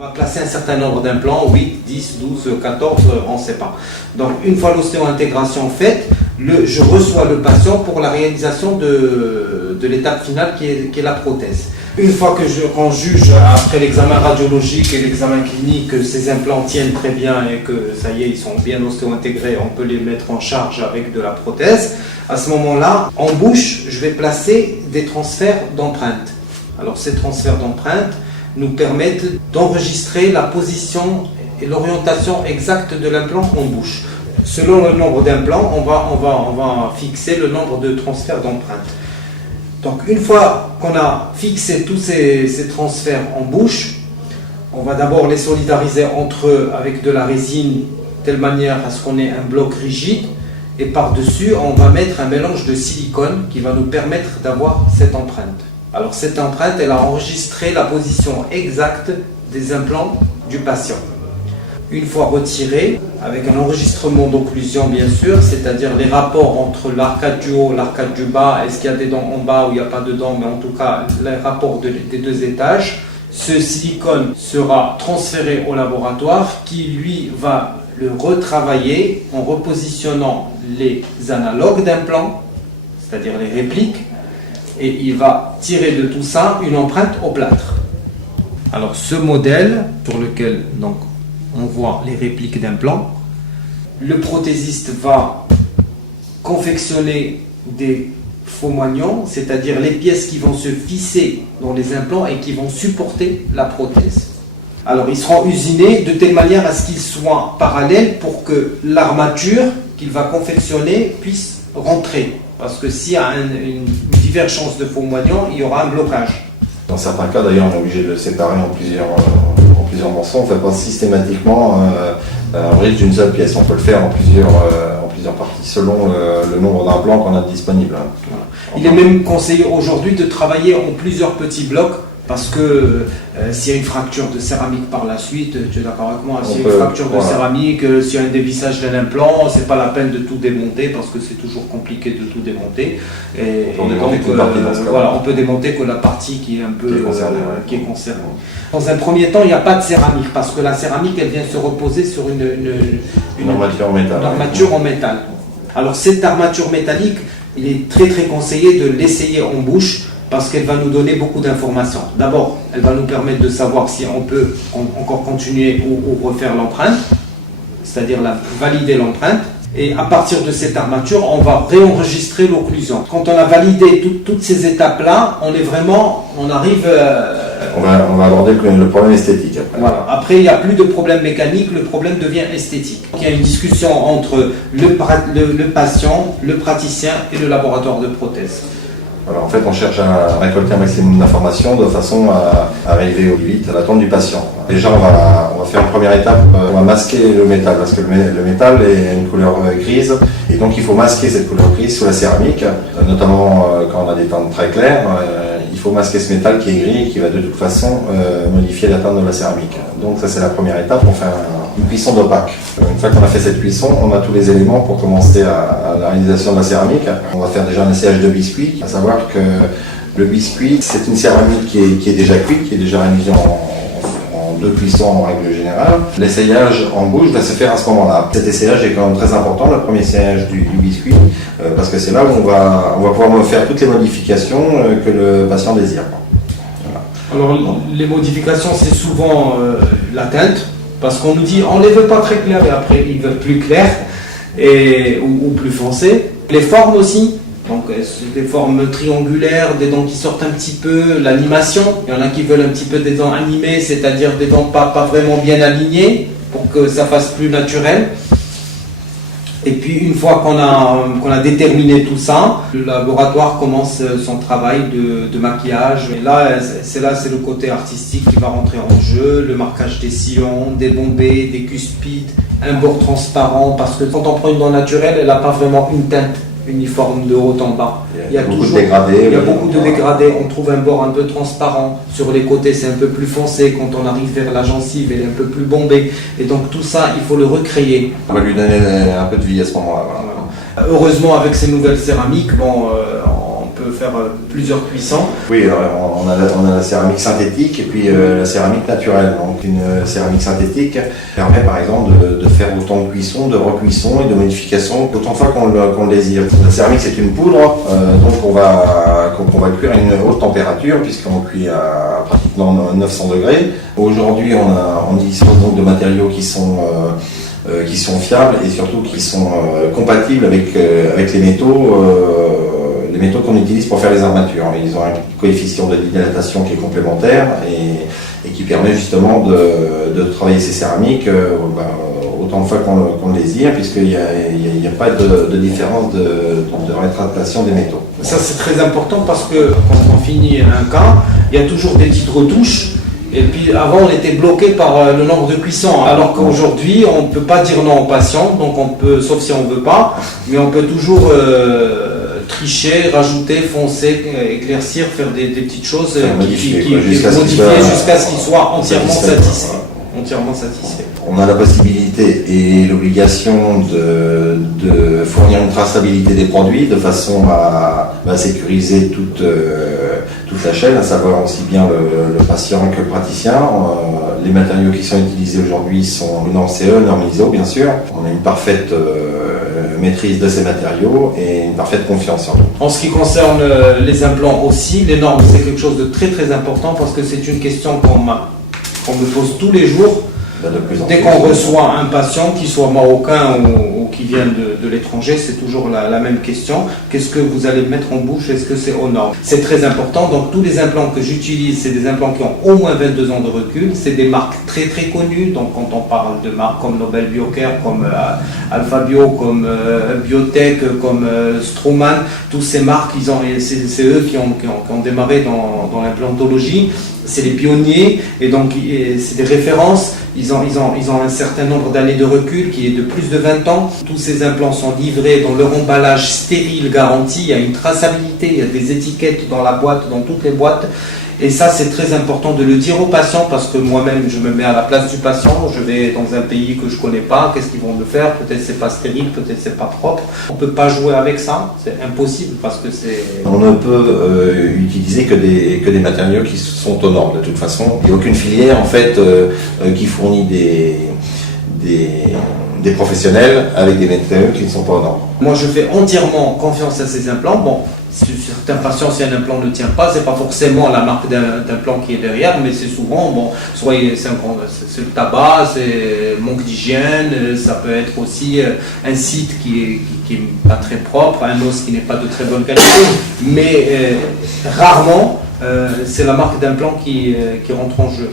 On va placer un certain nombre d'implants, 8, 10, 12, 14, on ne sait pas. Donc une fois l'ostéo-intégration faite, je reçois le patient pour la réalisation de l'étape finale qui est la prothèse. Une fois qu'on juge après l'examen radiologique et l'examen clinique que ces implants tiennent très bien et que ça y est, ils sont bien ostéo-intégrés, on peut les mettre en charge avec de la prothèse. À ce moment-là, en bouche, je vais placer des transferts d'empreintes. Alors ces transferts d'empreintes nous permettent d'enregistrer la position et l'orientation exacte de l'implant en bouche. Selon le nombre d'implants, on va fixer le nombre de transferts d'empreintes. Donc une fois qu'on a fixé tous ces transferts en bouche, on va d'abord les solidariser entre eux avec de la résine, de telle manière à ce qu'on ait un bloc rigide, et par-dessus, on va mettre un mélange de silicone qui va nous permettre d'avoir cette empreinte. Alors cette empreinte, elle a enregistré la position exacte des implants du patient. Une fois retiré, avec un enregistrement d'occlusion bien sûr, c'est-à-dire les rapports entre l'arcade du haut et l'arcade du bas, est-ce qu'il y a des dents en bas ou il n'y a pas de dents, mais en tout cas les rapports des deux étages, ce silicone sera transféré au laboratoire qui lui va le retravailler en repositionnant les analogues d'implants, c'est-à-dire les répliques, et il va tirer de tout ça une empreinte au plâtre. Alors ce modèle sur lequel donc on voit les répliques d'implants, le prothésiste va confectionner des faux moignons, c'est-à-dire les pièces qui vont se fisser dans les implants et qui vont supporter la prothèse. Alors ils seront usinés de telle manière à ce qu'ils soient parallèles pour que l'armature qu'il va confectionner puisse rentrer. Parce que s'il y a une divergence de faux moignons, il y aura un blocage. Dans certains cas, d'ailleurs, on est obligé de le séparer en plusieurs morceaux. On ne fait pas systématiquement un bridge d'une seule pièce. On peut le faire en plusieurs parties selon le nombre d'implants qu'on a disponible. Voilà. Il est même conseillé aujourd'hui de travailler en plusieurs petits blocs parce que s'il y a une fracture de céramique par la suite, tu es d'accord avec moi, s'il y a une fracture de céramique, s'il y a un dévissage d'un implant, c'est pas la peine de tout démonter parce que c'est toujours compliqué de tout démonter. Et on peut démonter que la partie qui est un peu qui est concernée. Dans un premier temps, il n'y a pas de céramique parce que la céramique, elle vient se reposer sur une armature en métal. Alors cette armature métallique, il est très conseillé de l'essayer en bouche parce qu'elle va nous donner beaucoup d'informations. D'abord, elle va nous permettre de savoir si on peut encore continuer ou refaire l'empreinte, c'est-à-dire valider l'empreinte. Et à partir de cette armature, on va réenregistrer l'occlusion. Quand on a validé toutes ces étapes-là, on arrive... On va aborder le problème esthétique après. Voilà. Après, il n'y a plus de problème mécanique, le problème devient esthétique. Il y a une discussion entre le patient, le praticien et le laboratoire de prothèse. Voilà, en fait, on cherche à récolter un maximum d'informations de façon à arriver au plus vite à l'attente du patient. Déjà, on va faire une première étape, on va masquer le métal, parce que le métal est une couleur grise, et donc il faut masquer cette couleur grise sur la céramique, notamment quand on a des teintes très claires. Il faut masquer ce métal qui est gris et qui va de toute façon modifier la teinte de la céramique. Donc ça, c'est la première étape, on fait une cuisson d'opaque. Une fois qu'on a fait cette cuisson, on a tous les éléments pour commencer à la réalisation de la céramique. On va faire déjà un essayage de biscuit, à savoir que le biscuit, c'est une céramique qui est déjà cuite, qui est déjà réalisée en deux cuissons en règle générale. L'essayage en bouche va se faire à ce moment-là. Cet essayage est quand même très important, le premier essayage du biscuit, parce que c'est là où on va pouvoir faire toutes les modifications que le patient désire. Voilà. Alors les modifications, c'est souvent la teinte, parce qu'on nous dit on ne les veut pas très clairs et après ils veulent plus clairs ou plus foncés. Les formes aussi. Donc des formes triangulaires, des dents qui sortent un petit peu, l'animation. Il y en a qui veulent un petit peu des dents animées, c'est-à-dire des dents pas vraiment bien alignées pour que ça fasse plus naturel. Et puis une fois qu'on a déterminé tout ça, le laboratoire commence son travail de maquillage. Et là, c'est le côté artistique qui va rentrer en jeu, le marquage des sillons, des bombées, des cuspides, un bord transparent, parce que quand on prend une dent naturelle, elle n'a pas vraiment une teinte uniforme de haut en bas. Il y a beaucoup de dégradés. Il y a beaucoup de dégradés. On trouve un bord un peu transparent. Sur les côtés, c'est un peu plus foncé. Quand on arrive vers la gencive, elle est un peu plus bombée. Et donc tout ça, il faut le recréer. On va lui donner un peu de vie à ce moment-là. Voilà. Heureusement, avec ces nouvelles céramiques, on peut faire plusieurs cuissons. Oui, alors, on a la céramique synthétique et puis la céramique naturelle. Donc une céramique synthétique permet par exemple de faire autant de cuissons, de recuissons et de modifications autant de fois qu'on le désire. La céramique c'est une poudre, donc on va cuire à une haute température puisqu'on cuit à pratiquement 900 degrés. Aujourd'hui on dispose donc de matériaux qui sont fiables et surtout qui sont compatibles avec les métaux qu'on utilise pour faire les armatures. Ils ont un coefficient de dilatation qui est complémentaire et qui permet justement de travailler ces céramiques autant de fois qu'on le désire, puisqu'il n'y a pas de différence de rétractation des métaux. Ça c'est très important parce que quand on finit un cas, il y a toujours des petites retouches. Et puis avant on était bloqué par le nombre de cuissons, alors qu'aujourd'hui on ne peut pas dire non aux patients, donc on peut, sauf si on ne veut pas, mais on peut toujours tricher, rajouter, foncer, éclaircir, faire des petites choses modifier jusqu'à ce qu'ils soient entièrement satisfaits. On a la possibilité et l'obligation de fournir une traçabilité des produits de façon à sécuriser toute la chaîne, à savoir aussi bien le patient que le praticien. Les matériaux qui sont utilisés aujourd'hui sont normes CE, normes ISO bien sûr. On a une parfaite maîtrise de ces matériaux et une parfaite confiance en nous. En ce qui concerne les implants aussi, les normes c'est quelque chose de très très important parce que c'est une question qu'on me pose tous les jours. Dès qu'on reçoit un patient, qu'il soit marocain ou qui vient de l'étranger, c'est toujours la même question. Qu'est-ce que vous allez mettre en bouche? Est-ce que c'est aux normes? C'est très important. Donc tous les implants que j'utilise, c'est des implants qui ont au moins 22 ans de recul. C'est des marques très très connues. Donc quand on parle de marques comme Nobel Biocare, comme Alpha Bio, comme Biotech, comme Straumann, toutes ces marques, c'est eux qui ont démarré dans l'implantologie. C'est les pionniers et donc c'est des références. Ils ont un certain nombre d'années de recul qui est de plus de 20 ans. Tous ces implants sont livrés dans leur emballage stérile garanti. Il y a une traçabilité, il y a des étiquettes dans la boîte, dans toutes les boîtes. Et ça, c'est très important de le dire aux patients parce que moi-même, je me mets à la place du patient. Je vais dans un pays que je ne connais pas. Qu'est-ce qu'ils vont me faire? Peut-être c'est pas stérile, peut-être c'est pas propre. On ne peut pas jouer avec ça. C'est impossible parce que c'est... On ne peut utiliser que des matériaux qui sont aux normes de toute façon. Il n'y a aucune filière en fait qui fournit des professionnels avec des matériaux qui ne sont pas aux normes. Moi, je fais entièrement confiance à ces implants. Bon, certains patients, si un implant ne tient pas, c'est pas forcément la marque d'implant qui est derrière, mais c'est souvent, bon, soit c'est le tabac, c'est manque d'hygiène, ça peut être aussi un site qui est pas très propre, un os qui n'est pas de très bonne qualité, mais rarement, c'est la marque d'implant qui rentre en jeu.